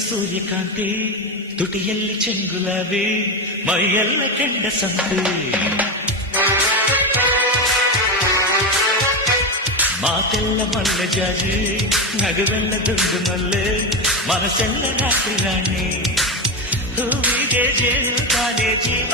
ಸೂರ್ಯಕಾಂತಿ ತುಟಿಯಲ್ಲಿ ಚೆಂಗುಲಾವಿ ಮೈಯೆಲ್ಲ ಕೆಂಡ ಸಂತೆ ಮಾತೆಲ್ಲ ಮಲ್ಲ ಜಾಜಿ ನಗುವೆಲ್ಲ ದುಂಡು ಮಲ್ಲೆ ಮನಸ್ಸೆಲ್ಲ ರಾತ್ರಿ ರಾಣಿ ಹೂವಿಗೆ ಜೇನು ತಾನೇ ಜೀವ